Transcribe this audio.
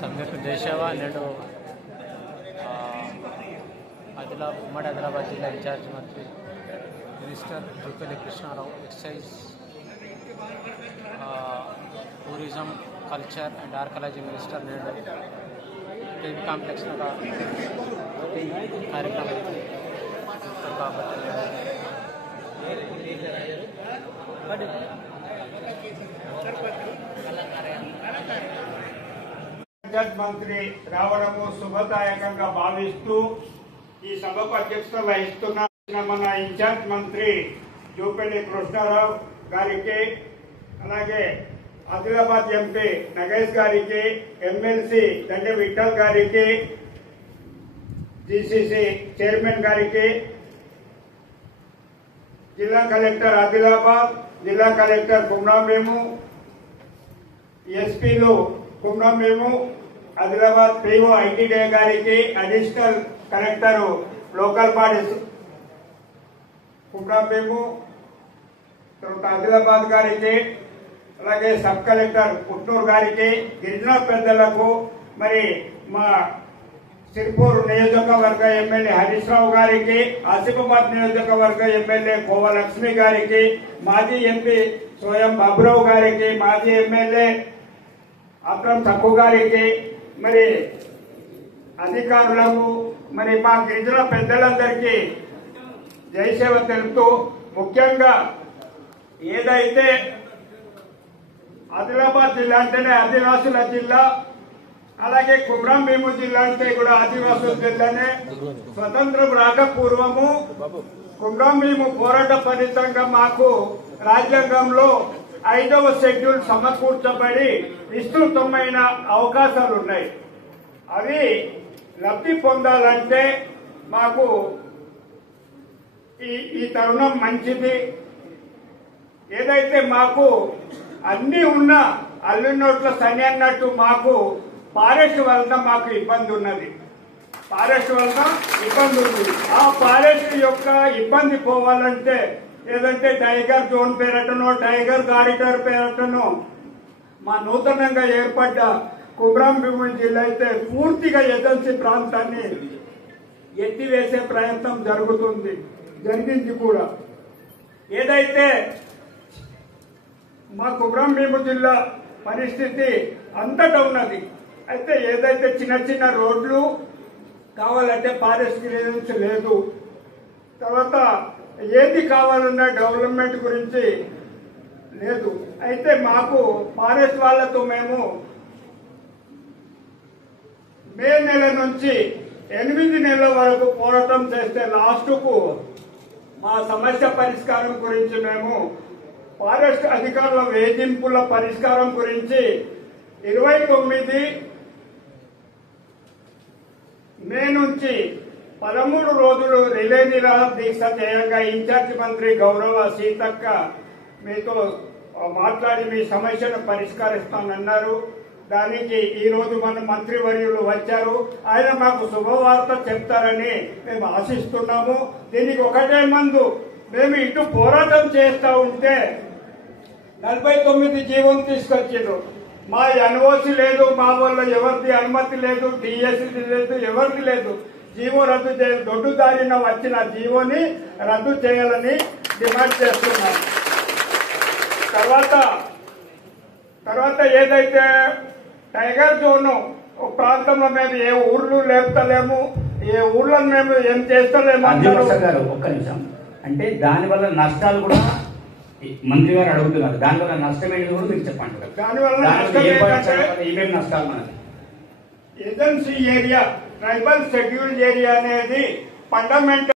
సమ్యక్ దేశవ నేడు ఉమ్మడి ఆదిలాబాద్ జిల్లా ఇన్ఛార్జ్ మంత్రి minister Jupally Krishna Rao excise tourism culture and archaeology minister నేడు టీవీ కాంప్లెక్స్ కార్యక్రమం కాబట్టి పంచాయత్ మంత్రి రావడము శుభదాయకంగా భావిస్తూ ఈ సభకు అధ్యక్షత వహిస్తున్న మన ఇన్ఛార్జ్ మంత్రి జూపల్లి కృష్ణారావు గారికి, అలాగే ఆదిలాబాద్ ఎంపీ నగేష్ గారికి, ఎమ్మెల్సీ దండే విఠల్ గారికి, జీసీసీ చైర్మన్ గారికి, జిల్లా కలెక్టర్ ఆదిలాబాద్, జిల్లా కలెక్టర్ కుమ్రాంభీము, ఎస్పీలు కుమ్రాంభీము, ఆదిలాబాద్ పీఓ ఐటీడీ గారికి, అడిషనల్ కలెక్టర్ లోకల్ బాడీస్ కుమ్రాంభీము, తర్వాత ఆదిలాబాద్ గారికి, అలాగే సబ్ కలెక్టర్ పుట్నూరు గారికి, గిరిజన పెద్దలకు, మరి మా సిర్పూర్ నియోజకవర్గ ఎమ్మెల్యే హరీష్ రావు గారికి, ఆసిఫాబాద్ నియోజకవర్గ ఎమ్మెల్యే కోవలక్ష్మి గారికి, మాజీ ఎంపీ సోయం బాబురావు గారికి, మాజీ ఎమ్మెల్యే అక్రమ్ తక్కు గారికి, మరి అధికారులకు, మరి మా గిరిజన పెద్దలందరికీ జయసేవ తెలుపుతూ, ముఖ్యంగా ఏదైతే ఆదిలాబాద్ జిల్లా అంటేనే ఆదివాసుల జిల్లా, అలాగే కుమ్రాంభీము జిల్లా అంటే కూడా ఆదివాసుల జిల్లానే. స్వతంత్రం రాక పూర్వము కుమ్రాంభీము పోరాట ఫలితంగా మాకు రాజ్యాంగంలో 5వ షెడ్యూల్ సమకూర్చబడి విస్తృతమైన అవకాశాలు ఉన్నాయి. అవి లబ్ధి పొందాలంటే మాకు ఈ తరుణం మంచిది. ఏదైతే మాకు అన్ని ఉన్నా అల్లున్నోట్ల శని అన్నట్టు మాకు ఫారెస్ట్ వలన మాకు ఇబ్బంది ఉన్నది. ఫారెస్ట్ వలన ఇబ్బంది ఉంది. ఆ ఫారెస్ట్ యొక్క ఇబ్బంది పోవాలంటే ఏదంటే టైగర్ జోన్ పేరటనో, టైగర్ కారిడార్ పేరటనో మా నూతనంగా ఏర్పడ్డ కుమ్రాంభీము జిల్లా అయితే పూర్తిగా ఏజెన్సీ ప్రాంతాన్ని ఎత్తివేసే ప్రయత్నం జరిగింది కూడా. ఏదైతే మా కుమ్రాంభీము జిల్లా పరిస్థితి అంతటా ఉన్నది. అయితే ఏదైతే చిన్న చిన్న రోడ్లు కావాలంటే ఫారెస్ట్ క్లియరెన్స్ లేదు. తర్వాత ఏది కావాలన్నా డెవలప్మెంట్ గురించి లేదు. అయితే మాకు ఫారెస్ట్ వాళ్లతో మేము మే నెల నుంచి 8 నెలల వరకు పోరాటం చేస్తే లాస్ట్కు మా సమస్య పరిష్కారం గురించి మేము ఫారెస్ట్ అధికారుల వేధింపుల పరిష్కారం గురించి 29 మే నుంచి 13 రోజులు రిలే నిరాహార దీక్ష చేయంగా ఇన్ఛార్జి మంత్రి గౌరవ సీతక్క మీతో మాట్లాడి మీ సమస్యను పరిష్కరిస్తానన్నారు. దానికి ఈ రోజు మన మంత్రివర్యులు వచ్చారు. ఆయన మాకు శుభవార్త చెప్తారని మేము ఆశిస్తున్నాము. దీనికి ఒకటే మందు, మేము ఇటు పోరాటం చేస్తా ఉంటే 49 జీవో తీసుకొచ్చారు. మా ఎన్ఓసి లేదు, మా వల్ల ఎవరిది అనుమతి లేదు, డిఎస్సి లేదు, ఎవరిది లేదు. జీవో రద్దు చేయాలి. దొడ్డుదారిన వచ్చిన జీవోని రద్దు చేయాలని డిమాండ్ చేస్తున్నాం. తర్వాత ఏదైతే టైగర్ జోన్ ప్రాంతంలో మేము ఏ ఊర్లు లేపుతలేము, ఏ ఊర్లను మేము ఏం చేస్తలేము. ఒక్క నిమిషం, అంటే దానివల్ల నష్టాలు కూడా మంత్రి గారు అడుగుతున్నారు. దానివల్ల నష్టం ఏంటి కూడా మీరు చెప్పండి. దానివల్ల ఏమేమి నష్టాలు మనకి? Agency area, tribal schedule area అనేది ఫండమెంటల్